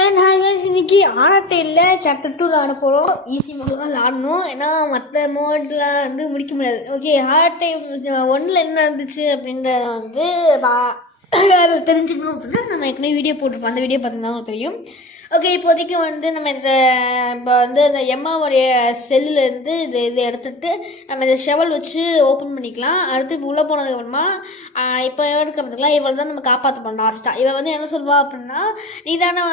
And hi guys, இன்னைக்கு ஆராட்டை இல்லை chapter 2 ஆட போகிறோம். ஈஸி மோடு தான் ஆடணும், ஏன்னா மற்ற மோடில் வந்து முடிக்க முடியாது. ஓகே, ஆராட்டை 1ல் என்ன இருந்துச்சு அப்படின்றத வந்து அதை தெரிஞ்சுக்கணும் அப்படின்னா நம்ம ஏற்கனவே வீடியோ போட்டிருப்போம். அந்த வீடியோ பார்த்தீங்கன்னா தெரியும். ஓகே, இப்போதைக்கு வந்து நம்ம இப்போ வந்து அந்த எம்மாவுடைய செல்லுலேருந்து இது எடுத்துகிட்டு நம்ம இந்த ஷெவல் வச்சு ஓப்பன் பண்ணிக்கலாம். அடுத்து இப்போ உள்ளே போனதுக்கப்புறமா இப்போ இருக்க பார்த்துக்கலாம், இவள் தான் நம்ம காப்பாற்றப்போம் லாஸ்ட்டாக. இவள் வந்து என்ன சொல்வா அப்படின்னா, நீ தானே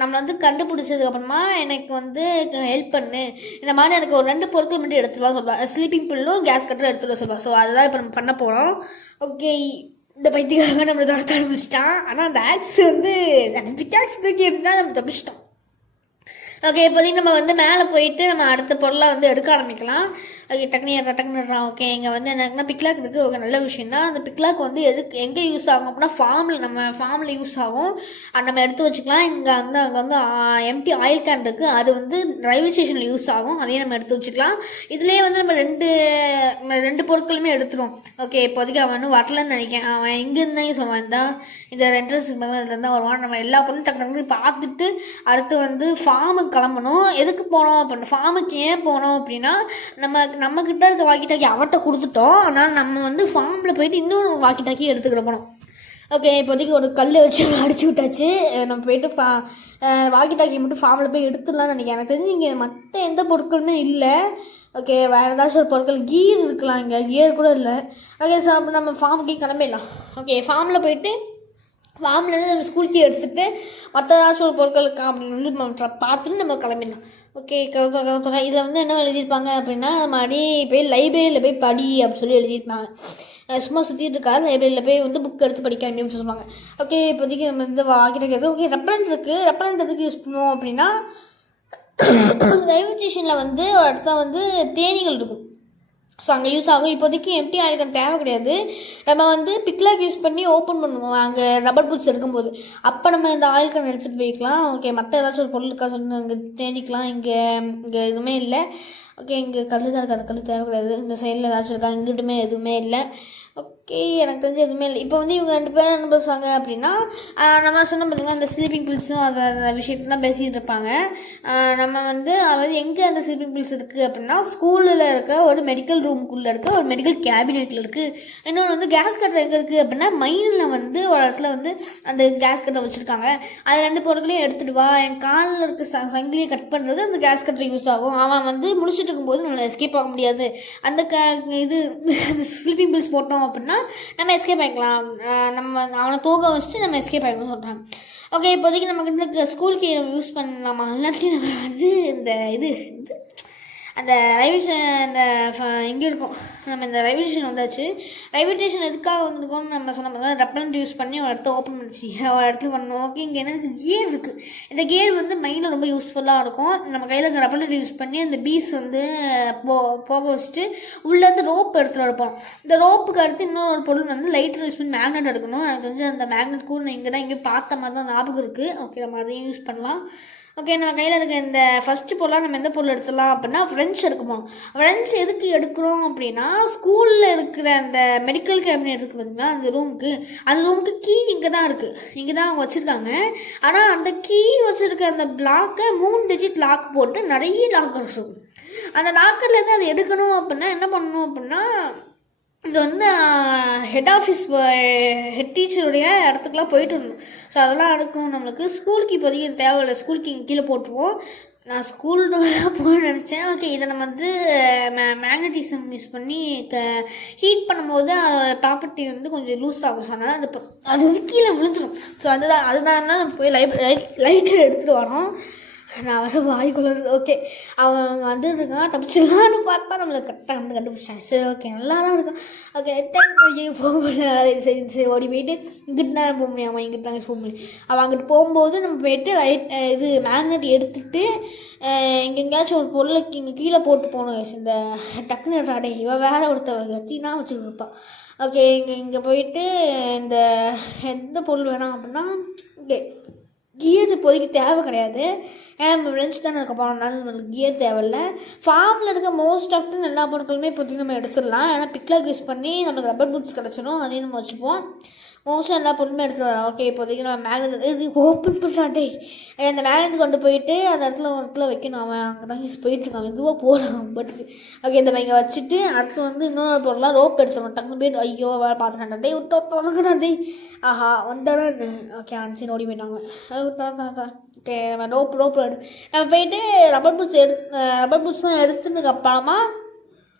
நம்மளை வந்து கண்டுபிடிச்சதுக்கப்புறமா எனக்கு வந்து ஹெல்ப் பண்ணு, இந்த மாதிரி எனக்கு ஒரு 2 பொருட்கள் மட்டும் எடுத்துருவா சொல்லுவா. ஸ்லீப்பிங் பில்லும் கேஸ் கட்டரும் எடுத்துகிட்டு சொல்லுவா. ஸோ அதுதான் இப்போ நம்ம பண்ண போகிறோம். ஓகே, இந்த பைத்தியக்காரங்க நம்மளை துரத்த ஆரம்பிச்சிட்டான். ஆனால் அந்த ஆக்ஸ் வந்து அந்த பிட்டாக்ஸ் தூக்கி இருந்தால் நம்ம தப்பிச்சிட்டோம். ஓகே, இப்போதைக்கு நம்ம வந்து மேலே போயிட்டு நம்ம அடுத்த பொருளை வந்து எடுக்க ஆரம்பிக்கலாம். ஓகே, டக்குனு ஓகே, இங்கே வந்து எனக்குன்னா பிக்லாக் இருக்குது. ஓகே, நல்ல விஷயம் தான். அந்த பிக்லாக் வந்து எங்கே யூஸ் ஆகும் அப்படின்னா நம்ம ஃபார்மில் யூஸ் ஆகும். அது நம்ம எடுத்து வச்சுக்கலாம். அங்கே வந்து எம்டி ஆயில் கேன் இருக்குது, அது வந்து ரயில்வே ஸ்டேஷனில் யூஸ் ஆகும். அதையும் நம்ம எடுத்து வச்சுக்கலாம். இதுலேயே வந்து நம்ம ரெண்டு பொருட்களுமே எடுத்துரும். ஓகே, இப்போதைக்கு அவன் வந்து வரலன்னு நினைக்கிறேன். அவன் இங்கேருந்தாங்க சொல்லுவான், இந்த ரெண்டர்ஸ் இதில் தான் வருவான். நம்ம எல்லா பொருளும் டக்கு பார்த்துட்டு அடுத்து வந்து ஃபார்முக்கு கிளம்பணும். எதுக்கு போனோம் அப்படின்னா, ஃபார்முக்கு ஏன் போனோம் அப்படின்னா, நம்மக்கிட்ட இருக்க வாக்கி டாக்கி அவர்கிட்ட கொடுத்துட்டோம். ஆனால் நம்ம வந்து ஃபார்மில் போயிட்டு இன்னொரு வாக்கி டாக்கி எடுத்துக்கிட போனோம். ஓகே, இப்போதைக்கு ஒரு கல் வச்சு அடிச்சு விட்டாச்சு. நம்ம போயிட்டு வாக்கி டாக்கி மட்டும் ஃபார்மில் போய் எடுத்துடலாம்னு நினைக்கிறேன். எனக்கு தெரிஞ்சு இங்கே மற்ற எந்த பொருட்களுமே இல்லை. ஓகே, வேறு ஏதாச்சும் ஒரு பொருட்கள் கீர் இருக்கலாம், இங்கே கியர் கூட இல்லை. ஓகே, ஸோ அப்போ நம்ம ஃபார்முக்கே கிளம்பிடலாம். ஓகே, ஃபார்மில் போயிட்டு ஃபார்ம்லேருந்து நம்ம ஸ்கூலுக்கு எடுத்துகிட்டு மற்ற ஏதாச்சும் ஒரு பொருட்களுக்கு அப்படின்னு நம்ம பார்த்துட்டு நம்ம கிளம்பிடலாம். ஓகே, கவுத்தோட இதில் வந்து என்ன எழுதியிருப்பாங்க அப்படின்னா, மாதிரி போய் லைப்ரரியில் போய் படி அப்படின்னு சொல்லி எழுதியிருப்பாங்க. சும்மா சுற்றிட்டு இருக்காரு, லைப்ரரியில் போய் வந்து புக் எடுத்து படிக்க அப்படின்னு சொல்லுவாங்க. ஓகே, இப்போதைக்கு நம்ம வந்து வாங்கிட்டு ஓகே, ரெப்பரண்ட் இருக்குது. ரெப்பரண்ட் எதுக்கு யூஸ் பண்ணுவோம் அப்படின்னா, ரயில்வே ஸ்டேஷனில் வந்து ஒரு இடத்துல வந்து தேனீகள் இருக்கும். ஸோ அங்கே யூஸ் ஆகும். இப்போதைக்கு எம்டி ஆயிலுக்கு தேவை கிடையாது. நம்ம வந்து பிக்லாக் யூஸ் பண்ணி ஓப்பன் பண்ணுவோம் அங்கே ரப்பர் பூட்ஸ் எடுக்கும்போது. அப்போ நம்ம இந்த ஆயில் கேன் எடுத்துகிட்டு போய்க்கலாம். ஓகே, மற்ற ஏதாச்சும் ஒரு பொருள் இருக்கா சொல்லி அங்கே தேடிக்கலாம். இங்கே எதுவுமே இல்லை. ஓகே, இங்கே கல் தான் இருக்குது, அது கல் தேவை கிடையாது. இந்த சைடில் ஏதாச்சும் இருக்கா, இங்கிட்டுமே எதுவுமே இல்லை. ஓகே, எனக்கு தெரிஞ்சு எதுவுமே இல்லை. இப்போ வந்து இவங்க 2 பேரும் என்ன பேசுவாங்க அப்படின்னா, நம்ம சொன்ன பார்த்திங்கன்னா அந்த ஸ்லீப்பிங் பில்ஸும் அந்த விஷயத்தான் பேசிகிட்டு இருப்பாங்க. நம்ம வந்து அதாவது எங்கே அந்த ஸ்லீப்பிங் பில்ஸ் இருக்குது அப்படின்னா, ஸ்கூலில் இருக்க ஒரு மெடிக்கல் ரூமுக்குள்ளே இருக்க ஒரு மெடிக்கல் கேபினெட்டில் இருக்குது. இன்னொன்று வந்து கேஸ் கட்டர் எங்கே இருக்குது அப்படின்னா, மைனில் வந்து ஒரு இடத்துல வந்து அந்த கேஸ் கட்டரை வச்சுருக்காங்க. அது 2 பொருட்களையும் எடுத்துகிட்டு வா. என் காலில் இருக்க சங்கிலியை கட் பண்ணுறது அந்த கேஸ் கட்டர் யூஸ் ஆகும். அவன் வந்து முடிச்சுட்டு இருக்கும்போது நம்மளை எஸ்கேப் ஆக முடியாது. அந்த அந்த ஸ்லீப்பிங் பில்ஸ் போட்டோம் அப்படின்னா நம்ம எஸ்கேப் ஆகிக்கலாம். நம்ம அவனை தூக்க வச்சுட்டு நம்ம எஸ்கேப் ஆகிக்கணும்னு சொல்கிறாங்க. ஓகே, இப்போதைக்கு நமக்கு இந்த ஸ்கூலுக்கு யூஸ் பண்ணலாமா, இல்லாட்டி நம்ம வந்து இந்த அந்த ரயில்வே ஸ்டேஷன் இங்கே இருக்கும். நம்ம இந்த ரயில்வே ஸ்டேஷன் வந்தாச்சு. ரயில்வே ஸ்டேஷன் எதுக்காக வந்திருக்கோம்னு நம்ம சொன்ன ரெப்பலண்ட் யூஸ் பண்ணி ஒரு இடத்த ஓப்பன் பண்ணிச்சு, ஒரு இடத்துல பண்ணணும். ஓகே, இங்கே எனக்கு கியர் இருக்குது. இந்த கியர் வந்து மைண்டில் ரொம்ப யூஸ்ஃபுல்லாக இருக்கும். நம்ம கையில் இருக்க ரெப்பலண்ட் யூஸ் பண்ணி அந்த பீஸ் வந்து போக வச்சுட்டு உள்ளேருந்து ரோப் எடுத்துகிட்டு இருப்போம். இந்த ரோப்புக்கு அடுத்து இன்னொரு பொருள் வந்து லைட்டர் யூஸ் பண்ணி மேக்னெட் எடுக்கணும். எனக்கு தெரிஞ்சு அந்த மேக்னெட் கூட இங்கே தான் இங்கே பார்த்த மாதிரி தான் ஞாபகம் இருக்குது. ஓகே, நம்ம அதையும் யூஸ் பண்ணலாம். ஓகே, நம்ம கையில் இருக்க இந்த ஃபஸ்ட்டு பொருளாக நம்ம எந்த பொருள் எடுத்துடலாம் அப்படின்னா, ஃப்ரெஞ்ச் எடுக்க போகணும். ஃப்ரெஞ்ச் எதுக்கு எடுக்கிறோம் அப்படின்னா, ஸ்கூலில் இருக்கிற அந்த மெடிக்கல் கேபினெட் இருக்குது பார்த்திங்களா, அந்த ரூமுக்கு கீ இங்கே தான் இருக்குது, இங்கே தான் அவங்க வச்சுருக்காங்க. ஆனால் அந்த கீ வச்சுருக்க அந்த லாக்கை 3 டிஜிட் லாக் போட்டு நிறைய லாக்கர்ஸ் இருக்கும். அந்த லாக்கர்லேருந்து அதை எடுக்கணும் அப்படின்னா என்ன பண்ணணும் அப்படின்னா, இது வந்து ஹெட் டீச்சருடைய இடத்துக்குலாம் போயிட்டு வரணும். ஸோ அதெல்லாம் எடுக்கும் நம்மளுக்கு. ஸ்கூலுக்கு இப்போதைக்கு தேவையில்லை, ஸ்கூலுக்கு இங்கே கீழே போட்டுருவோம். நான் ஸ்கூல் போய் நினச்சேன். ஓகே, இதை நம்ம வந்து மேக்னட்டிசம் யூஸ் பண்ணி ஹீட் பண்ணும்போது அதோட ப்ராப்பர்ட்டி வந்து கொஞ்சம் லூஸ் ஆகும். ஸோ அதனால் அது வந்து கீழே விழுந்துடும். ஸோ அதுதான் நம்ம போய் லைட்டர் எடுத்துகிட்டு வரோம். நான் வர வாய்க்குள்ளது. ஓகே, அவங்க வந்துருக்கான், தப்பிச்சிடலான்னு பார்த்தா நம்மளை கரெக்டாக வந்து கண்டுபிடிச்சாங்க. சரி, ஓகே, நல்லா தான் இருக்கும். ஓகே, போக முடியாது. சரி ஓடி போயிட்டு இங்கிட்டு தான் போக முடியும். அவன் இங்கிட்டு தாங்க போக முடியும். அவன் அங்கிட்டு போகும்போது நம்ம போயிட்டு மேக்னெட் எடுத்துகிட்டு எங்கெங்கேயாச்சும் ஒரு பொருளுக்கு இங்கே கீழே போட்டு போகணும். இந்த டக்குனு ராடே இவன் வேறு ஒருத்தர் வச்சுன்னா வச்சுக்கிட்டு இருப்பான். ஓகே, இங்கே போயிட்டு இந்த எந்த பொருள் வேணாம் அப்படின்னா, ஓகே, கியர் இப்போதைக்கு தேவை கிடையாது. ஏன்னா நம்ம ஃப்ரெண்ட்ஸ் தானே இருக்க போகிறோம்னால நம்மளுக்கு கியர் தேவையில்லை. ஃபார்மில் இருக்க மோஸ்ட் ஆஃப்டன் எல்லா பொருட்களுமே இப்போதைக்கு நம்ம எடுத்துடலாம். ஏன்னா பிக்லாக் யூஸ் பண்ணி நம்மளுக்கு ரப்பர் பூட்ஸ் கிடச்சிடும், அதையும் நம்ம வச்சுப்போம். மோஸ்ட்லி எல்லா பொருளுமே எடுத்து வரேன். ஓகே இப்போதைக்கு நான் மேக்னெட் இது ஓப்பன் பண்ணுறாட்டே அந்த மேக்னெட் கொண்டு போயிட்டு அந்த இடத்துல ஒரு இடத்துல வைக்கணும். அவன் அங்கே தான் போயிட்டுருக்கான், இதுவாக போகலாம் பட்டுக்கு. ஓகே இந்த இங்கே வச்சுட்டு அடுத்து வந்து இன்னொரு பொருளாக ரோப் எடுத்துடணும். டக்குனு போயிட்டு ஐயோ வேறு பார்த்துட்டான் டே விட்டு ஆஹா வந்தானே. ஓகே சரி ஓடி போயிட்டாங்க. ஓகே நம்ம ரோப் நம்ம போயிட்டு ரப்பர் பூட்ஸ்லாம் எடுத்துனதுக்கு அப்புறமா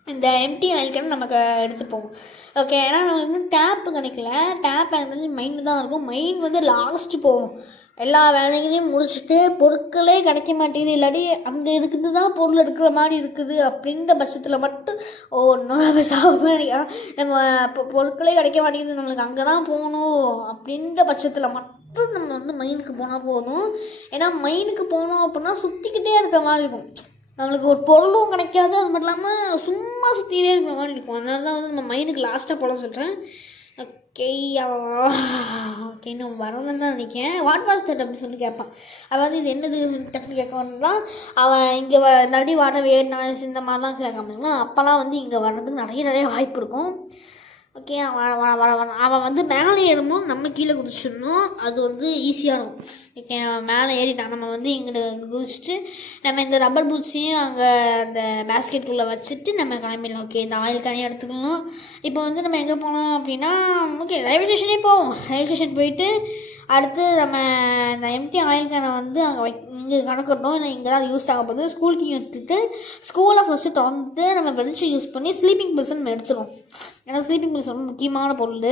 இந்த எம்டி ஆயில் நமக்கு எடுத்துகிட்டு போகும். ஓகே ஏன்னா நம்ம இன்னும் டேப்பு கிடைக்கல. டேப் எனக்கு தெரிஞ்சு மைண்டு தான் இருக்கும். மைண்ட் வந்து லாஸ்ட்டு போகும். எல்லா வேலைகளையும் முடிச்சுட்டு பொருட்களே கிடைக்க மாட்டேங்குது, இல்லாட்டி அங்கே இருக்குது தான் பொருள் எடுக்கிற மாதிரி இருக்குது அப்படின்ற பட்சத்தில் மட்டும் இன்னும் நம்ம சாப்பிட நம்ம பொருட்களே கிடைக்க மாட்டேங்குது, நம்மளுக்கு அங்கே தான் போகணும் அப்படின்ற பட்சத்தில் மட்டும் நம்ம வந்து மைனுக்கு போனால் போதும். ஏன்னா மைனுக்கு போனோம் அப்படின்னா சுற்றிக்கிட்டே இருக்கிற மாதிரி இருக்கும். நம்மளுக்கு ஒரு பொருளும் கிடைக்காது, அது மட்டும் இல்லாமல் சும்மா சுற்றிகிட்டே இருக்கிற மாதிரி இருக்கும். அதனால தான் வந்து நம்ம மைண்டுக்கு லாஸ்ட்டாக போல சொல்கிறேன். ஓகே ஓகே இன்னும் வரலன்னு தான் நினைக்கிறேன். வாட் வாஸ் தட் அப்படின்னு சொல்லி கேட்பான். அவன் வந்து இது என்னது டக்குன்னு கேட்க வரலாம். அவன் இங்கே நடி வாட வேணாஸ் இந்த மாதிரிலாம் கேட்காம அப்போல்லாம் வந்து இங்கே வர்றதுக்கு நிறைய வாய்ப்பு இருக்கும். ஓகே அவன் வந்து மேலே ஏறும்போது நம்ம கீழே குதிச்சிடணும், அது வந்து ஈஸியாக இருக்கும். ஓகே அவன் மேலே ஏறிட்டான், நம்ம வந்து இங்கே குதிச்சுட்டு நம்ம இந்த ரப்பர் பூட்ஸையும் அங்கே அந்த பேஸ்கெட்டுக்குள்ளே வச்சுட்டு நம்ம கிளம்பிடலாம். ஓகே இந்த ஆயில் தனியாக எடுத்துக்கணும். இப்போ வந்து நம்ம எங்கே போனோம் அப்படின்னா ஓகே ரயில்வே ஸ்டேஷனே போவோம். ரயில்வே ஸ்டேஷன் போயிட்டு அடுத்து நம்ம இந்த எம்டி ஆயில் கேனை வந்து அங்கே இங்கே கணக்கட்டும், இல்லை இங்கே தான் யூஸ் ஆக போகுது. ஸ்கூலுக்கு எடுத்துகிட்டு ஸ்கூலை ஃபஸ்ட்டு திறந்துட்டு நம்ம வெடிச்சு யூஸ் பண்ணி ஸ்லீப்பிங் பில்ஸ் நம்ம எடுத்துடும். ஏன்னா ஸ்லீப்பிங் பில்ஸ் ரொம்ப முக்கியமான பொருள்,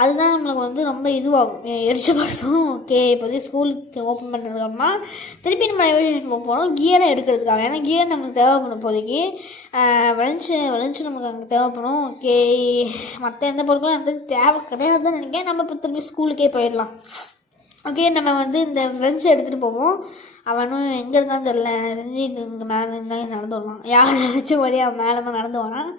அதுதான் நம்மளுக்கு வந்து ரொம்ப இதுவாகும், எரிச்சப்படுத்தும். ஓகே இப்போதைக்கு ஸ்கூலுக்கு ஓப்பன் பண்ணுறதுக்கப்புறமா திருப்பி நம்ம எவல்யூஷன் போகிறோம் கியரை எடுக்கிறதுக்காக. ஏன்னா கியர் நமக்கு தேவைப்படும். இப்போதைக்கு விளைஞ்சு நமக்கு அங்கே தேவைப்படும். ஓகே மற்ற எந்த பொருட்களும் எனக்கு தேவை கிடையாதுன்னு நினைக்கிறேன். நம்ம இப்போ திருப்பி ஸ்கூலுக்கே போயிடலாம். ஓகே நம்ம வந்து இந்த ஃப்ரெண்ட்ஸை எடுத்துகிட்டு போவோம். அவனும் எங்கே இருக்கான்னு தெரில, தெரிஞ்சு இது இங்கே மேலே தான் நடந்து வருவான். யார் நினச்ச மாதிரியே அவன் மேலே தான் நடந்து வரான்.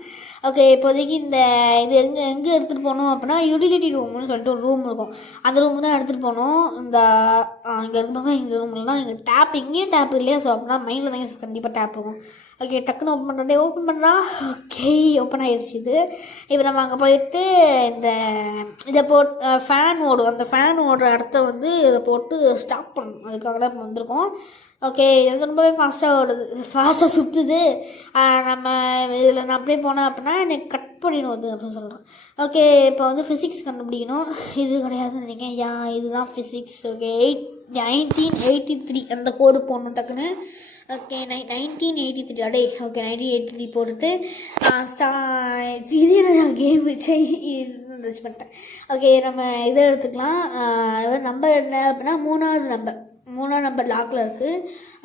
ஓகே இப்போதைக்கு இந்த இது எங்கே எடுத்துகிட்டு போகணும் அப்படின்னா யூட்டிலிட்டி ரூம்னு சொல்லிட்டு ஒரு ரூம் இருக்கும், அந்த ரூமுக்கு தான் எடுத்துகிட்டு போகணும். இந்த இங்கே இருக்கும்போது இந்த ரூமில் தான் இங்கே டேப், இங்கேயும் டேப் இல்லையா, ஸோ அப்படின்னா மைண்டில் தான் கண்டிப்பாக டேப் இருக்கும். ஓகே டக்குன்னு ஓப்பன் பண்ணுறா. ஓகே ஓப்பன் ஆகிடுச்சு இது. இப்போ நம்ம அங்கே போயிட்டு இதை போட்டு ஃபேன் ஓடும், அந்த ஃபேன் ஓடுற இடத்த வந்து இதை போட்டு ஸ்டாப் பண்ணணும், அதுக்காக தான் இப்போ வந்திருக்கோம். ஓகே இது வந்து ரொம்பவே ஃபாஸ்ட்டாக ஓடுது, ஃபாஸ்ட்டாக சுற்றுது. நம்ம இதில் நான் அப்படியே போனேன் அப்படின்னா எனக்கு கட் பண்ணிடும் அது அப்படின்னு சொல்கிறேன். ஓகே இப்போ வந்து ஃபிசிக்ஸ் கண்டுபிடிக்கணும், இது கிடையாதுன்னு நினைக்கிறேன். இதுதான் ஃபிசிக்ஸ். ஓகே 1983 அந்த கோடு போடணும் டக்குன்னு. ஓகே 1983 அடே. ஓகே 1983 போட்டுட்டு கேம் வச்சு ரிச் பண்ணிட்டேன். ஓகே நம்ம இதை எடுத்துக்கலாம். நம்பர் என்ன அப்படின்னா மூணாவது நம்பர் லாக்கில் இருக்குது.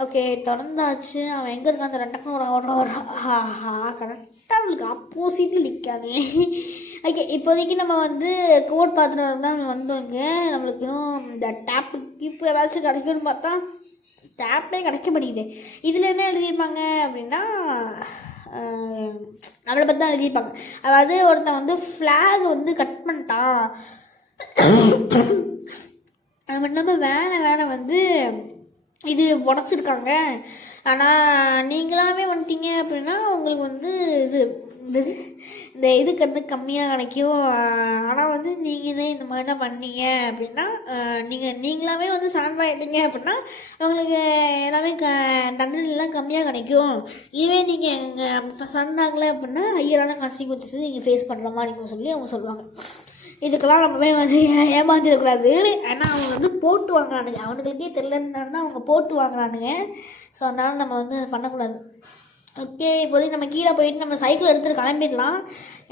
ஓகே திறந்தாச்சு. அவன் எங்கே இருக்கான் அந்த ரெண்டக்குன்னு கரெக்டாக அவளுக்கு ஆப்போசிட்டில் நிற்கானே. ஓகே இப்போதைக்கு நம்ம வந்து கோட் பார்த்துட்டு தான் நம்ம வந்தோங்க. நம்மளுக்கு இன்னும் இந்த டேப்புக்கு இப்போ ஏதாச்சும் கிடைக்கும்னு பார்த்தா டேப்பே கிடைக்க மாட்டேங்குது. இதில் என்ன எழுதியிருப்பாங்க அப்படின்னா நம்மளை பற்றி தான் எழுதியிருப்பாங்க. அதாவது ஒருத்தன் வந்து ஃப்ளாக் வந்து கட் பண்ணிட்டான், அது மட்டும் இல்லாமல் வேனை வந்து இது உடச்சிருக்காங்க. ஆனால் நீங்களாமே வந்துட்டீங்க அப்படின்னா உங்களுக்கு வந்து இந்த இதுக்கு வந்து கம்மியாக கிடைக்கும். ஆனால் வந்து நீங்களே இந்த மாதிரி தான் பண்ணீங்க அப்படின்னா நீங்களாவே வந்து சரண்டர் ஆகிட்டீங்க அப்படின்னா உங்களுக்கு எல்லாமே தண்டனைலாம் கம்மியாக கிடைக்கும். இதுவே நீங்கள் எங்கள் சரண்டர் ஆகலை அப்படின்னா ஹையரான கான்சிக்வன்சஸ் நீங்கள் ஃபேஸ் பண்ணுற மாதிரி சொல்லி அவங்க சொல்லுவாங்க. இதுக்கெல்லாம் நம்மவே வந்து ஏமாந்துடக்கூடாது. ஏன்னா அவங்க வந்து போட்டு வாங்குறானுங்க, அவனுக்கு தெரியலன்னா அவங்க போட்டு வாங்குறானுங்க. ஸோ அதனால் நம்ம வந்து பண்ணக்கூடாது. ஓகே இப்போதைக்கு நம்ம கீழே போயிட்டு நம்ம சைக்கிள் எடுத்துகிட்டு கிளம்பிடலாம்.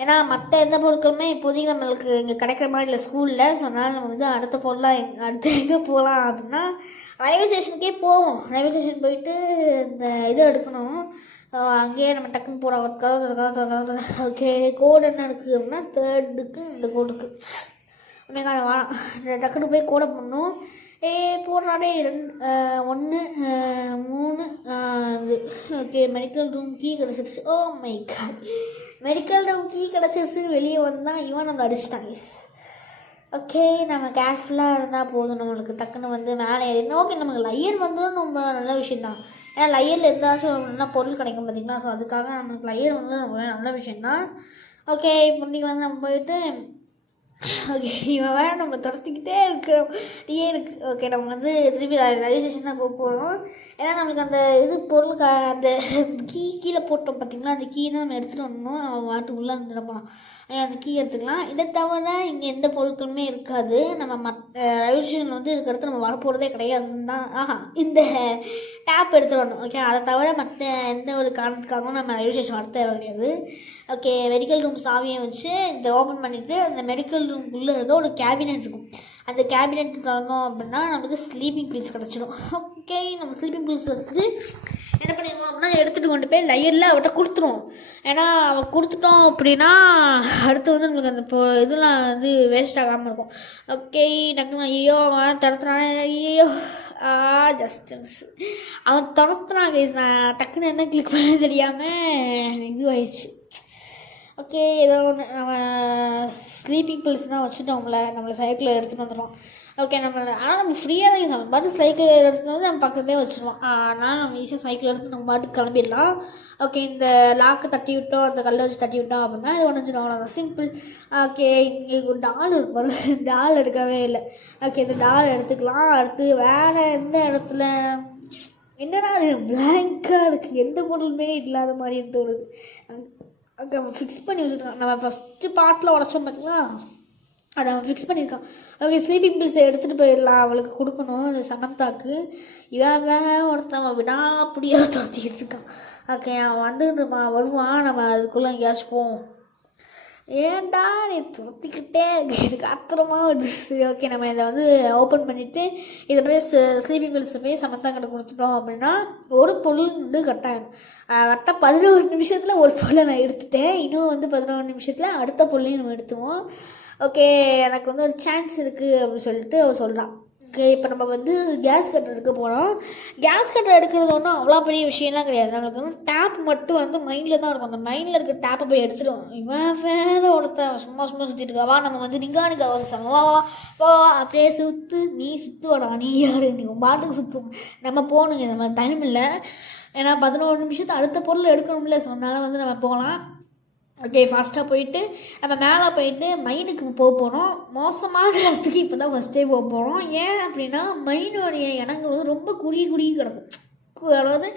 ஏன்னா மற்ற எந்த பொருட்களுமே இப்போதைக்கு நம்மளுக்கு இங்கே கிடைக்கிற மாதிரி இல்லை ஸ்கூலில். ஸோ அதனால் நம்ம வந்து அடுத்த பொருளாக அடுத்து எங்கே போகலாம் அப்படின்னா ரயில்வே ஸ்டேஷனுக்கே போவோம். ரயில்வே ஸ்டேஷன் போயிட்டு இந்த இதை எடுக்கணும். அங்கேயே நம்ம டக்குன்னு போகிறோம். ஓகே கோடு என்ன இருக்குது அப்படின்னா 3க்கு இந்த கோடுக்கு வா டக்குன்னு போய் கோடை பண்ணணும். போடுறாடே 1 3 இது. ஓகே மெடிக்கல் ரூம் கீ கிடச்சிருச்சு. Oh my God, medical room key கிடச்சிருச்சு. வெளியே வந்தால் இவன் நம்மளை அடிச்சிட்டாங்க. ஓகே நம்ம கேர்ஃபுல்லாக இருந்தால் போதும். நம்மளுக்கு டக்குன்னு வந்து மேலே ஏறினா ஓகே. நமக்கு லயன் வந்ததும் ரொம்ப நல்ல விஷயந்தான். ஏன்னா லயனில் இருந்தாச்சும் நல்லா பொருள் கிடைக்கும் பார்த்திங்களா. ஸோ அதுக்காக நம்மளுக்கு லயன் வந்து ரொம்ப நல்ல விஷயந்தான். ஓகே இப்போ இன்றைக்கி வந்து நம்ம போயிட்டு ஓகே, இவன் வேறு நம்ம துரத்திக்கிட்டே இருக்கு. ஓகே, நம்ம வந்து திருப்பி ரயில்வே ஸ்டேஷன் தான் போக போகிறோம். ஏன்னா நம்மளுக்கு அந்த இது பொருள் அந்த கீழே போட்டோம் பார்த்திங்களா, அந்த கீ தான் நம்ம எடுத்துகிட்டு வரணும். அவன் வாட்டு உள்ளே வந்துட போகலாம், அந்த கீ எடுத்துக்கலாம். இதை தவிர இங்கே எந்த பொருட்களுமே இருக்காது. நம்ம ரயில்வே ஸ்டேஷன் வந்து இருக்கிறது நம்ம வரப்போகிறதே கிடையாதுன்னு தான். இந்த டேப் எடுத்துகிட்டு வரணும். ஓகே, அதை தவிர மற்ற எந்த ஒரு காரணத்துக்காகவும் நம்ம ரயில்வே ஸ்டேஷன் வர தேவை கிடையாது. ஓகே, மெடிக்கல் ரூம் சாவியை வச்சு இந்த ஓப்பன் பண்ணிவிட்டு அந்த மெடிக்கல் ரூம்குள்ளே இருக்க ஒரு கேபினெட் இருக்கும். அந்த கேபினெட் திறந்தோம் அப்படின்னா நம்மளுக்கு ஸ்லீப்பிங் பில்ஸ் கிடச்சிடும். ஓகே, நம்ம ஸ்லீப்பிங் பில்ஸ் எடுத்துட்டு என்ன பண்ணிடுவோம் அப்படின்னா எடுத்துகிட்டு கொண்டு போய் லையரில் அவட்ட கொடுத்துருவோம். ஏன்னா அவள் கொடுத்துட்டோம் அப்படின்னா அடுத்து வந்து நம்மளுக்கு அந்த இதெல்லாம் வந்து வேஸ்ட் ஆகாமல் இருக்கும். ஓகே, டக்குன்னு ஐயோ அவன் தடுத்துனானே, ஐயோ ஜஸ்ட் மிஸ், அவன் துரத்துனாங்க. நான் டக்குன்னு என்ன கிளிக் பண்ண தெரியாமல் இதுவாயிடுச்சு. ஓகே, ஏதோ ஒன்று நம்ம ஸ்லீப்பிங் பில்ஸ் தான் வச்சுட்டோம்ல, நம்மளை சைக்கிளில் எடுத்துகிட்டு வந்துடுவோம். ஓகே, ஆனால் நம்ம ஃப்ரீயாக தான் யூஸ் ஆகும். பாட்டு சைக்கிள் எடுத்துகிட்டு வந்து நம்ம பக்கத்துலேயே வச்சுருவோம். ஆனால் நம்ம ஈஸியாக சைக்கிள் எடுத்து நம்ம பாட்டுக்கு கிளம்பிடலாம். ஓகே, இந்த லாக்கை தட்டி விட்டோம், அந்த கல்லை வச்சு தட்டி விட்டோம் அப்படின்னா இது உடஞ்சிடும், அவ்வளோதான், சிம்பிள். ஓகே, இங்கே ஒரு டால் இருக்கு, டால் எடுக்கவே இல்லை. ஓகே, இந்த டால் எடுத்துக்கலாம். அடுத்து வேறு எந்த இடத்துல என்னன்னா அது பிளாங்காக இருக்குது, எந்த பொருளுமே இல்லாத மாதிரி தோணுது. அங்கே அவன் ஃபிக்ஸ் பண்ணி வச்சுருக்கான். நம்ம ஃபஸ்ட்டு பாட்டில் உடச்சோம் பார்த்திங்களா, அதை அவன் ஃபிக்ஸ் பண்ணியிருக்கான். ஓகே, ஸ்லீப்பிங் பில்ஸை எடுத்துகிட்டு போயிடலாம், அவளுக்கு கொடுக்கணும், அந்த சமந்தாக்கு. இவன் ஒருத்தன் விடாப்படியா துரத்திக்கிட்டு இருக்கான். ஓகே, அவன் வந்துட்டு வருவான், நம்ம அதுக்குள்ளே எங்கேயாச்சும் போவோம். ஏன்டா நீ துரத்திக்கிட்டே எனக்கு ஆத்திரமா வந்துச்சு. ஓகே, நம்ம இதை வந்து ஓப்பன் பண்ணிவிட்டு இதை போய் ஸ்லீப்பிங் பில்ஸை போய் சமந்தா கிட்ட கொடுத்துட்டோம் அப்படின்னா ஒரு பொருள் வந்து கட்டாயிடும். கரெக்டாக 11 நிமிஷத்தில் ஒரு பொருளை நான் எடுத்துட்டேன். இன்னும் வந்து 11 நிமிஷத்தில் அடுத்த பொருளையும் நம்ம எடுத்துவோம். ஓகே, எனக்கு வந்து ஒரு சான்ஸ் இருக்குது அப்படின்னு சொல்லிட்டு அவள் சொல்கிறான். ஓகே, இப்போ நம்ம வந்து கேஸ் கட்டர் எடுக்க போகிறோம். கேஸ் கட்டர் எடுக்கிறது ஒன்றும் அவ்வளோ பெரிய விஷயம்லாம் கிடையாது. நம்மளுக்கு வந்து டேப் மட்டும் வந்து மைண்டில் தான் இருக்கும். அந்த மைண்டில் இருக்க டேப்பை போய் எடுத்துடுவோம். இவன் வேறு ஒருத்தன் சும்மா சுற்றிட்டு இருக்கா, நம்ம வந்து நிகா அவசரம் வா வா அப்படியே சுற்று, நீ சுற்றுவாடா, நீ யாரு, நீ பாட்டுக்கு சுற்றும், நம்ம போகணுங்க, நம்ம டைம் இல்லை. ஏன்னா 11 நிமிஷத்தை அடுத்த பொருள் எடுக்கணும்ல, சொன்னாலும் வந்து நம்ம போகலாம். ஓகே, ஃபாஸ்ட்டாக போயிட்டு நம்ம மேலே போயிட்டு மைனுக்கு போக போகிறோம். மோசமான இடத்துக்கு இப்போ தான் ஃபஸ்ட்டே போக போகிறோம். ஏன் அப்படின்னா மைனுடைய இடங்கள் வந்து ரொம்ப குறுகி கிடக்கும். அதாவது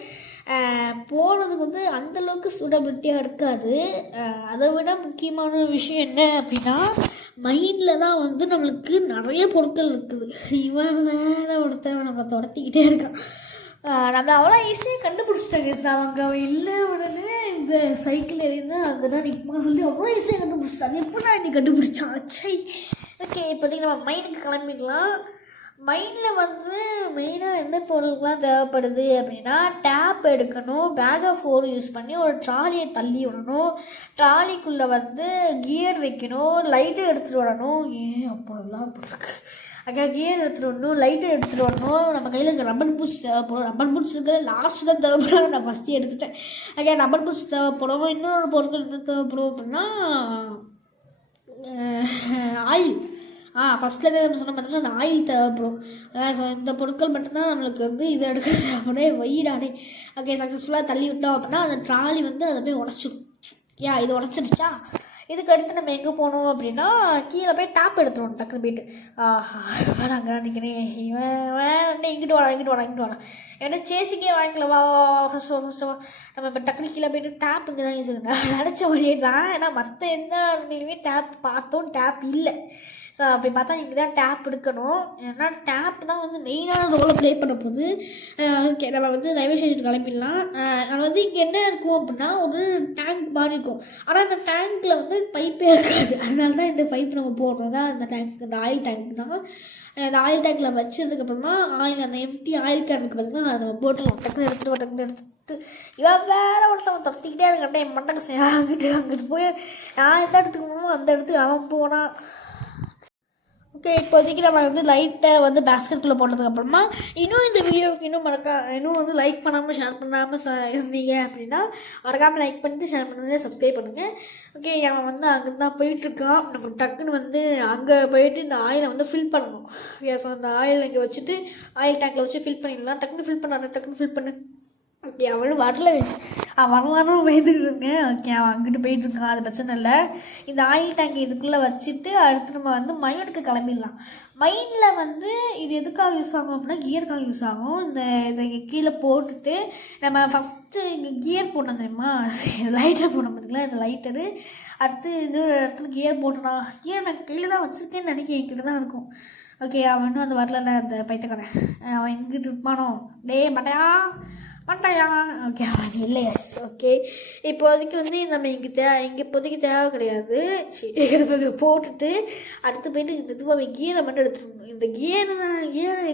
போகிறதுக்கு வந்து அந்தளவுக்கு சூட்டபிலிட்டியாக இருக்காது. அதை விட முக்கியமான விஷயம் என்ன அப்படின்னா மைண்டில் தான் வந்து நம்மளுக்கு நிறைய பொருட்கள் இருக்குது. இவன் வேறு ஒருத்தன் நம்மளை துரத்திக்கிட்டே இருக்கான். நம்மளை அவ்வளோ ஈஸியாக கண்டுபிடிச்சிட்டாங்க. அவங்க அவன் இல்லை உடனே இந்த சைக்கிள் எறிந்து அங்கே தான் நிற்குமா சொல்லி அவ்வளோ ஈஸியாக கண்டுபிடிச்சிட்டாங்க. எப்போ நான் இன்னைக்கு கண்டுபிடிச்சான் அச்சை. ஓகே, இப்போதைக்கு நம்ம மைனுக்கு கிளம்பிடலாம். மைண்டில் வந்து மெயினாக எந்த பொருளுக்கெலாம் தேவைப்படுது அப்படின்னா டேப் எடுக்கணும், பேக் ஆஃப் 4 யூஸ் பண்ணி ஒரு ட்ராலியை தள்ளி விடணும், ட்ராலிக்குள்ளே வந்து கியர் வைக்கணும், லைட்டு எடுத்துகிட்டு வரணும். ஏன் அப்போ எல்லாம் பொருளுக்கு அங்கே கியர் எடுத்துகிட்டு வரணும், லைட்டை எடுத்துகிட்டு வரணும். நம்ம கையில் இருக்க ரப்பர் பூட்ஸ் தேவைப்படும். ரப்பர் பூட்ஸ் இருக்கிற லாஸ்ட் தான் தேவைப்படும், நான் ஃபஸ்ட்டு எடுத்துட்டேன். அங்கே ரப்பர் பூட்ஸ் தேவைப்படும். இன்னொரு பொருட்கள் என்ன தேவைப்படும் அப்படின்னா ஆயில். ஃபஸ்ட்டில் நம்ம சொன்ன பார்த்தீங்கன்னா அந்த ஆயில் தேவைப்படும். ஸோ இந்த பொருட்கள் மட்டும்தான் நம்மளுக்கு வந்து இதை எடுக்கிறது அப்படியே வயிறானே. ஓகே, சக்ஸஸ்ஃபுல்லாக தள்ளி விட்டோம் அப்படின்னா அந்த ட்ராலி வந்து அதை போய் உடச்சிடும். இது உடச்சிருச்சா, இதுக்கு அடுத்து நம்ம எங்கே போகணும் அப்படின்னா கீழே போய் டேப் எடுத்துருவோம். டக்குனு போயிட்டு வேணாங்க நினைக்கிறேன், இவன் இங்கிட்டு வரேன் ஏன்னா சேசிக்கே வாங்கிக்கலவா ஃபஸ்ட்டு நம்ம இப்போ டக்குனு கீழே போய்ட்டு டேப் இங்கே தான் யூஸ் நான் நினச்ச வழியே தான். ஏன்னா மற்ற எந்த இடத்துலையுமே டேப் பார்த்தோம், டேப் இல்லை. ஸோ அப்படி பார்த்தா இங்கே தான் டேப் எடுக்கணும். ஏன்னா டேப் தான் வந்து மெயினான ரோலை ப்ளே பண்ண போகுது. ஓகே, நம்ம வந்து ரயில்வே ஸ்டேஷன் கிளம்பிடலாம். அது வந்து இங்கே என்ன இருக்கும் அப்படின்னா ஒரு டேங்க் மாதிரி இருக்கும். ஆனால் அந்த டேங்க்கில் வந்து பைப்பே இருக்காது. அதனால தான் இந்த பைப் நம்ம போடுறது தான் அந்த டேங்க், அந்த ஆயில் டேங்க் தான். அந்த ஆயில் டேங்க்கில் வச்சதுக்கப்புறமா ஆயில் அந்த எம்டி ஆயில் கேனுக்கு பார்த்திங்கன்னா அதை நம்ம போட்டுடலாம். டக்குன்னு எடுத்துகிட்டு இவன் வேறு ஒருத்தவன் துரத்திக்கிட்டே இருக்கட்டே என் மண்டை அங்கிட்டு போய் நான் எந்த இடத்துக்கு போகணுமோ அந்த இடத்துக்கு அவன் போனான். ஓகே, இப்போதைக்கு நம்ம வந்து லைட்டை வந்து பேஸ்கெட்குள்ளே போட்டதுக்கப்புறமா இன்னும் இந்த வீடியோவுக்கு இன்னும் வந்து லைக் பண்ணாமல் ஷேர் பண்ணாமல் இருந்தீங்க அப்படின்னா மறக்காமல் லைக் பண்ணிட்டு ஷேர் பண்ணுங்கள், சப்ஸ்கிரைப் பண்ணுங்கள். ஓகே, அவன் வந்து அங்கே தான் போயிட்டுருக்கான். நம்ம டக்குன்னு வந்து அங்கே போயிட்டு இந்த ஆயிலை வந்து ஃபில் பண்ணணும். ஸோ அந்த ஆயில் இங்கே வச்சுட்டு ஆயில் டேங்கில் வச்சு ஃபில் பண்ணிடலாம். டக்குன்னு ஃபில் பண்ணு. ஓகே அவனும் வரல அவன் வரணும் பயந்துட்டு இருக்கேன். ஓகே அவன் அங்கிட்டு போயிட்டுருக்கான், அது பிரச்சனை இல்லை. இந்த ஆயில் டேங்க் இதுக்குள்ளே வச்சுட்டு அடுத்து நம்ம வந்து மைனுக்கு கிளம்பிடலாம். மைனில் வந்து இது எதுக்காக யூஸ் ஆகும் அப்படின்னா கியருக்காக யூஸ் ஆகும். இதை இங்கே கீழே போட்டுட்டு நம்ம ஃபஸ்ட்டு இங்கே கியர் போட்டோம் தெரியுமா, லைட்டர் போட்டோம் பார்த்திங்களா, இந்த லைட்டரு. அடுத்து இன்னொரு இடத்துல கியர் போட்டோம். கியர் நான் கையில் தான் வச்சுருக்கேன்னு நினைக்கிறேன், என்கிட்ட தான் இருக்கும். ஓகே அவன் இன்னும் அந்த வரல, அந்த பைத்தக்கடை அவன் எங்கிட்டு இருப்பானோ, டே மட்டையா. ஓகே அவன் இல்லை. எஸ் ஓகே இப்போதைக்கு வந்து நம்ம இங்கே இப்போதைக்கு தேவை கிடையாது. சரி போட்டுட்டு அடுத்து போயிட்டு மெதுவாக கியரை மட்டும் எடுத்துக்கணும். இந்த கியரை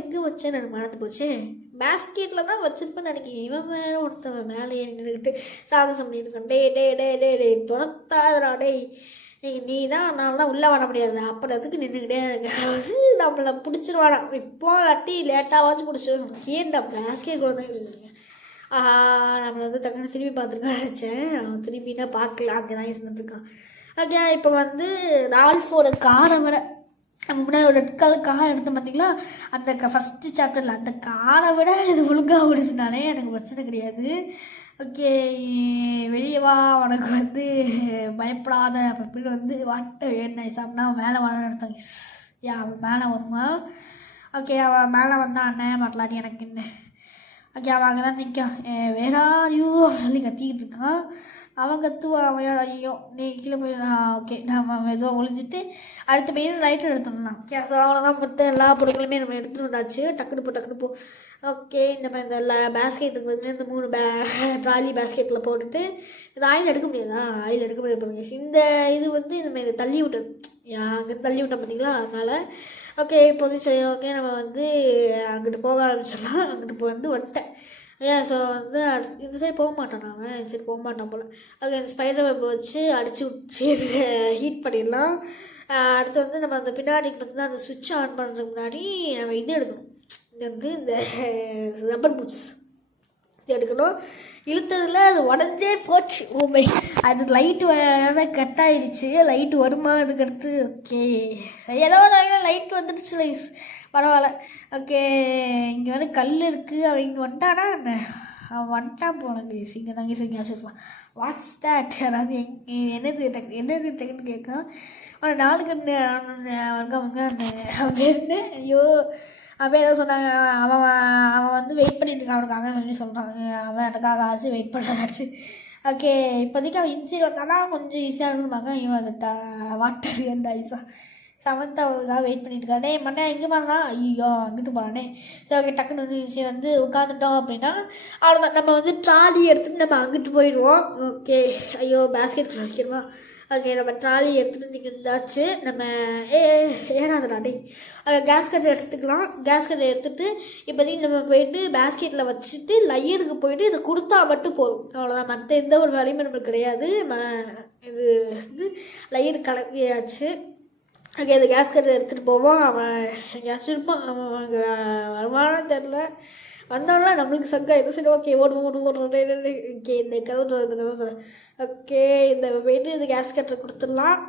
எங்கே வச்சேன்னு எனக்கு மறந்து போச்சு. பேஸ்கெட்டில் தான் வச்சிருப்பேன்னு நினைக்கிறேன். இவன் மேலே ஒருத்தவன் மேலே நின்றுக்கிட்டு சாகசம் பண்ணியிருக்கான். டே டே டே டே டே துணத்தாதரா டே, நீ தான் அதனால தான் உள்ளே வர முடியாது, அப்புறம் அதுக்கு நின்றுக்கிட்டே வந்து நம்மளை பிடிச்சிருவானா இப்போ இல்லாட்டி லேட்டாகவாச்சும் பிடிச்சிருவோம். ஏன்டா பேஸ்கெட் கூட தான் இருந்துருக்கேன். நம்மளை வந்து டக்குன்னு திரும்பி பார்த்துருக்கான்னு நினச்சேன். அவன் திரும்பினா பார்க்கல, அங்கே தான் இருந்துருக்கான். ஓகே இப்போ வந்து ரால்ஃபோட காரை விட நம்ம முன்னாடி ஒரு ரெட் கலர் கார் எடுத்தோம் பார்த்தீங்களா, அந்த ஃபஸ்ட்டு சாப்டரில் அந்த காரை விட இது ஒழுங்காக ஓடிச்சுனாலே எனக்கு பிரச்சனை கிடையாது. ஓகே வெளியே வா, உனக்கு வந்து பயப்படாத அப்படின்னு வந்து வாட்ட வேணும் சாப்பிட்னா அவன் மேலே வர எடுத்தான். அவன் மேலே வருமா? ஓகே அவன் மேலே வந்தான், அண்ணன் மாட்டலாட்டி எனக்கு என்ன. ஓகே அவன் அங்கே தான் நிற்கான். வேறாரையோ சொல்லி கத்திக்கிட்டு இருக்கான். அவன் கத்துவான், அவன் யார் ஐயோ நீ கீழே போயிடலாம். ஓகே நம்ம மெதுவாக ஒழிஞ்சிட்டு அடுத்த மெயின் லைட்டர் எடுத்துடலாம். ஓகே ஸோ அவ்வளோதான், மொத்தம் எல்லா பொருட்களுமே நம்ம எடுத்துகிட்டு வந்தாச்சு. டக்குனு போ. ஓகே நம்ம இந்த பேஸ்கெட்டுக்கு வந்து இந்த 3 ட்ராலி பேஸ்கெட்டில் போட்டுட்டு இந்த ஆயில் எடுக்க முடியாதா? ஆயில் எடுக்க முடியாது. இந்த இது வந்து நம்ம இதை தள்ளி விட்டது, அங்கே தள்ளி விட்டோம் பார்த்தீங்களா, அதனால். ஓகே இப்போதைக்கு சரி. ஓகே நம்ம வந்து அங்கிட்டு போக ஆரம்பிச்சிடலாம். அங்கிட்டு வந்து வந்துட்டேன். ஸோ வந்து இந்த சைடு போக மாட்டான், அவன் இந்த சைடு போக மாட்டான் போல். ஓகே இந்த ஸ்பைடர் வெப் வச்சு அடித்து விட்டு ஹீட் பண்ணிடலாம். அடுத்து வந்து நம்ம அந்த பின்னாடி வந்து அந்த சுவிட்ச் ஆன் பண்ணுறதுக்கு முன்னாடி நம்ம இது எடுக்கணும். இது வந்து இந்த ரப்பர் பூட்ஸ் இது எடுக்கணும். இழுத்ததில் அது உடஞ்சே போச்சு. ஓமை அது லைட்டு கட் ஆகிடுச்சு. லைட்டு வருமா அதுக்கடுத்து? ஓகே சரி ஏதோ லைட் வந்துடுச்சு லைஸ், பரவாயில்ல. ஓகே இங்கே வந்து கல் இருக்குது. அவன் இங்கே வந்துட்டானா என்ன? அவன் வந்துட்டான் போனங்க. இங்கே தாங்க இங்கே வச்சுருக்கலாம். What's that? அதாவது என்னது டக்குன்னு கேட்கும். ஆனால் 4 கண்ணு அவங்க அவன் பேருந்து ஐயோ அவன் ஏதோ சொன்னாங்க. அவன் வந்து வெயிட் பண்ணிட்டு இருக்கான் அவனுக்காக சொல்லி சொல்கிறாங்க. அவன் எனக்காக ஆச்சு வெயிட் பண்ணுறதாச்சு. ஓகே இப்போதைக்கு அவன் இன்சைட் வந்தானா கொஞ்சம் ஈஸியாக இருக்குமாங்க. ஐயோ அது வாட்டர் வேண்டா ஐஸா. சமந்தா அவனுக்காக வெயிட் பண்ணிட்டு இருக்கானே. மண்ணே எங்கே பண்ணலாம்? ஐயோ அங்கிட்டு போகலானே. சரி ஓகே டக்குன்னு வந்து உட்காந்துட்டோம் அப்படின்னா அவ்வளோதான். நம்ம வந்து ட்ராலி எடுத்துகிட்டு நம்ம அங்கிட்டு போயிடுவோம். ஓகே ஐயோ பேஸ்கெட் வைக்கிறோமா? ஓகே நம்ம ட்ராலி எடுத்துகிட்டு இங்கே இருந்தாச்சு. நம்ம ஏனாதடா டே கேஸ் கட்டை எடுத்துக்கலாம். கேஸ் கட்டை எடுத்துகிட்டு இப்போதைக்கு நம்ம போயிட்டு பேஸ்கெட்டில் வச்சுட்டு லையருக்கு போயிட்டு இதை கொடுத்தா மட்டும் போதும், அவ்வளோதான். மற்ற எந்த ஒரு வேலையுமே நம்மளுக்கு கிடையாது. இது வந்து லையர் கலப்பியாச்சு. ஓகே இந்த கேஸ் கட்டை எடுத்துகிட்டு போவோம். அவன் எங்கேயாச்சும் இருப்பான், அவனுக்கு வருமானம் தெரில. வந்தோம்னா நம்மளுக்கு சங்காயிடும். சரி ஓகே ஓடுவோம். ஓகே இந்த கதவு. ஓகே இந்த போயிட்டு இந்த கேஸ் கட்டரை கொடுத்துடலாம்.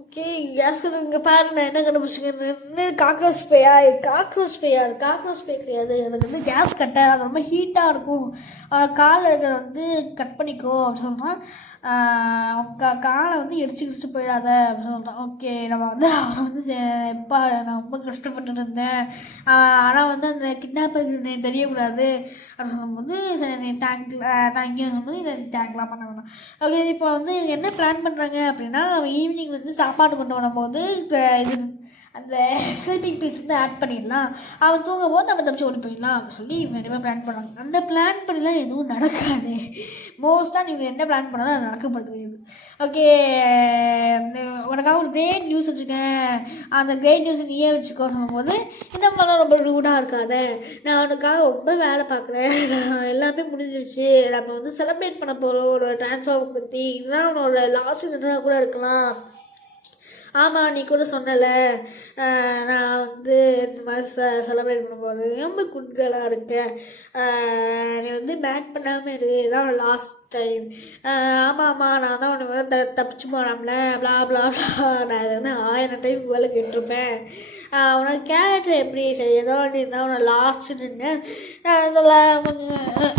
ஓகே கேஸ் கட்டர் இங்கே பாரு நான் என்ன கண்டுபிடிச்சிங்க, காக்ரோச் பே கிடையாது. அதுக்கு வந்து கேஸ் கட்டை அது ரொம்ப ஹீட்டாக இருக்கும். காலை வந்து கட் பண்ணிக்கோ அப்படின்னு சொல்கிறான். காலை வந்து எரிச்சு போயிடாத அப்படின்னு சொல்கிறான். ஓகே நம்ம வந்து அவனை வந்து எப்பா நான் ரொம்ப கஷ்டப்பட்டு இருந்தேன், ஆனால் வந்து அந்த கிட்னாப்பருக்கு தெரியக்கூடாது அப்படின்னு சொல்லும்போது சரி தேங்க்யூ சொல்லும்போது இதை தேங்க்லாம் பண்ண வேணாம். ஓகே இப்போ வந்து என்ன பிளான் பண்ணுறாங்க அப்படின்னா ஈவினிங் வந்து சாப்பாடு கொண்டு வரும்போது இது அந்த ஸ்லீப்பிங் பீஸ் வந்து ஆட் பண்ணிடலாம். அவன் தூங்கும் போது நம்ம தப்பிச்சு ஓடி போயிடலாம் அப்படின்னு சொல்லி இவங்க ரெண்டு பேரும் பிளான் பண்ணுறாங்க. அந்த பிளான் பண்ணிலாம் எதுவும் நடக்காது. மோஸ்ட்டாக நீங்கள் என்ன பிளான் பண்ணாலும் அது நடக்கப்படுத்துறது. ஓகே உனக்காக ஒரு கிரேட் நியூஸ் வச்சுருக்கேன், அந்த கிரேட் நியூஸை நீயே வச்சுக்கோ சொல்லும்போது இந்த மாதிரிலாம் ரொம்ப ரூடாக இருக்காது, நான் அவனுக்காக ரொம்ப வேலை பார்க்குறேன், நான் எல்லாமே முடிஞ்சிருச்சு, நம்ம வந்து செலிப்ரேட் பண்ண போகிறோம் ஒரு ட்ரான்ஸ்ஃபார்ம் பற்றி, இதுதான் அவனோட லாஸ்ட் கூட இருக்கலாம். ஆமாம் நீ கூட சொன்னல நான் வந்து இந்த மாதிரி செலிப்ரேட் பண்ண போகிறது ரொம்ப குட்களாக இருக்கேன், நீ வந்து பேட் பண்ணாமல் இரு, இதான் லாஸ்ட் டைம். ஆமாம் நான் தான் உன்னை தப்பிச்சு போனாம்ல ப்ளா ப்ளா ப்ளா, நான் இதை வந்து 1000 டைம் வேலை கேட்டிருப்பேன். உனக்கு கேரக்டர் எப்படி சரி ஏதோ நீ தான் உன்னை லாஸ்ட்டு நின்று நான் இதெல்லாம் கொஞ்சம்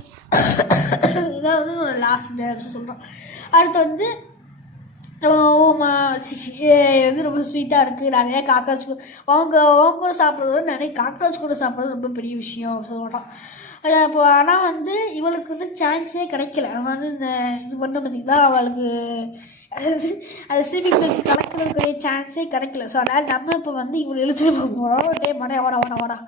இதான் வந்து ஒரு லாஸ்ட் சொல்கிறோம். அடுத்து வந்து வந்து ரொம்ப ஸ்வீட்டாக இருக்குது, நிறைய காக்ரோச் அவங்க கூட சாப்பிட்றது நிறைய காக்ரோச் கூட சாப்பிட்றது ரொம்ப பெரிய விஷயம் அப்படின்னு சொல்கிறோம். இப்போ ஆனால் வந்து இவளுக்கு வந்து சான்ஸே கிடைக்கல. அவன் வந்து இந்த இது பண்ண பார்த்திங்களா அவளுக்கு அது ஸ்லீப்பிங் பில்ஸ் கலக்கிறதுக்குரிய சான்ஸே கிடைக்கல. ஸோ அதனால் நம்ம இப்போ வந்து இவளை எழுத்துட்டு போகிறோம். டே மடை வாடா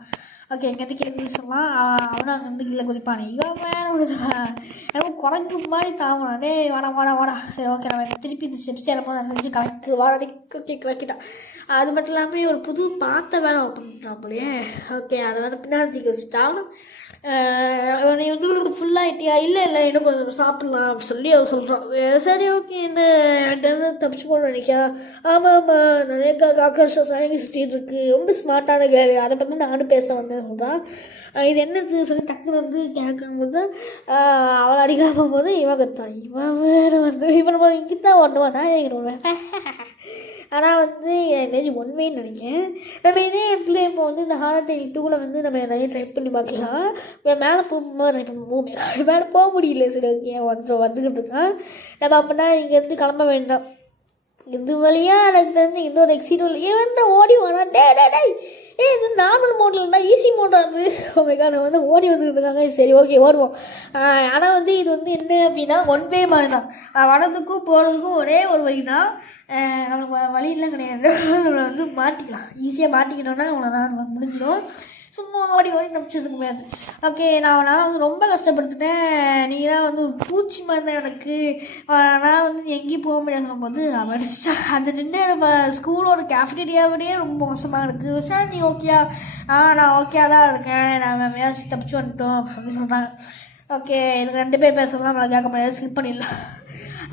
ஓகே இங்கேருந்து கீழே சொல்லலாம். அவனும் அங்கேருந்து கீழே குதிப்பானே இவன் மேலே விடுதான் எனக்கு குரங்கு மாதிரி தாவணும். டே வாடா சரி ஓகே நம்ம திருப்பி இந்த ஸ்டெப்ஸ் ஏறப்போ செஞ்சு கலக்கு வாடகைக்கு ஓகே கலக்கிட்டான். அது மட்டும் இல்லாமல் ஒரு புது பாத்தை வேலை ஓப்பன் பண்ணுறான் போலையே. ஓகே அதை வந்து பின்னாடி வச்சுட்டான். நீ வந்து உங்களுக்கு ஃபுல்லாகிட்டியா? இல்லை இன்னும் கொஞ்சம் சாப்பிட்லாம் அப்படின்னு சொல்லி அவள் சொல்கிறான். சரி ஓகே என்ன என்கிட்ட தப்பிச்சு போகணும்னு நினைக்கா? ஆமாம் நிறைய காக்ரோச்சஸ் வாங்கி சுற்றிட்டு இருக்கு, ரொம்ப ஸ்மார்ட்டான கேள், அதை பற்றி நானும் பேச வந்தேன் சொல்கிறான். இது என்னது சொல்லி டக்குன்னு வந்து கேட்கும்போது அவளை அடிக்காம போகும்போது இவன் கத்தான். இவன் வேறு வந்து இவன் நம்ம இங்கே தான் ஒன்றுவானா எங்கிட்ட ஆனால் வந்து எனக்கு ஒன்வேன்னு நினைக்கிறேன். நம்ம இதே இடத்துல இப்போ வந்து இந்த ஹாரர் டெய்ல் 2ல் வந்து நம்ம நிறைய ட்ரை பண்ணி பார்க்கலாம். மேலே போகும்போது ட்ரை பண்ணுவோம், மேலே போக முடியல. சரி ஓகே வந்துக்கிட்டு இருக்கான். நம்ம அப்படின்னா இங்கேருந்து கிளம்ப வேண்டாம். இது வழியாக எனக்கு தெரிஞ்சு இந்த ஒரு எக்ஸிட் ஏன் ஓடி வானா டே இது நார்மல் மோட்டில் இருந்தால் ஈஸி மோட்டாக இருக்குது. நம்ம வந்து ஓடி வந்துக்கிட்டு இருக்காங்க. சரி ஓகே ஓடுவோம். ஆனால் வந்து இது வந்து என்ன அப்படின்னா ஒன் வே மாதிரி தான். வரதுக்கும் போகிறதுக்கும் ஒரே ஒரு வழி தான். நம்ம வழியெல்லாம் கிடையாது. நம்மளை வந்து மாட்டிக்கலாம், ஈஸியாக மாட்டிக்கிட்டோன்னா அவனை தான் முடிஞ்சிடும். சும்மா ஓடி நம்பிச்சிருக்க முடியாது. ஓகே நான் வந்து ரொம்ப கஷ்டப்படுத்தினேன். நீ தான் வந்து ஒரு பூச்சி மாதிரி தான் எனக்கு. நான் வந்து எங்கேயும் போக முடியாது சொல்லும்போது அடிச்சிட்டா. அந்த நின்று நம்ம ஸ்கூலோட கேஃபடேரியாவிடையே ரொம்ப மோசமாக இருக்குது. சார் நீ ஓகேயா? நான் ஓகேயா தான் இருக்கேன், நான் மேட்ச் தப்பிச்சு வந்துட்டோம் அப்படின்னு சொல்கிறாங்க. ஓகே இதுக்கு 2 பேர் பேசலாம், நம்மளை கேட்க முடியாது, ஸ்கிப் பண்ணிடலாம்.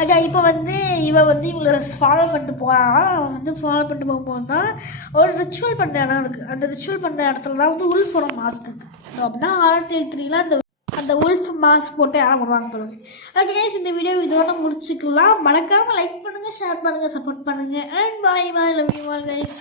ஓகே இப்போ வந்து இவன் வந்து இவங்களை ஃபாலோ பண்ணிட்டு போகிறான். அவன் வந்து ஃபாலோ பண்ணிட்டு போகும்போது தான் ஒரு ரிச்சுவல் பண்ணுற இடம் இருக்குது. அந்த ரிச்சுவல் பண்ணுற இடத்துல தான் வந்து உல்ஃபோட மாஸ்க் இருக்குது. ஸோ அப்படின்னா ஹாரர் டெய்ல் 3ல் அந்த உல்ஃப் மாஸ்க் போட்டு யாரும் போடுவாங்க போலுங்க. ஓகே கைஸ் இந்த வீடியோ இதோட முடிச்சுக்கலாம். மறக்காமல் லைக் பண்ணுங்கள், ஷேர் பண்ணுங்கள், சப்போர்ட் பண்ணுங்கள். And bye love you all guys.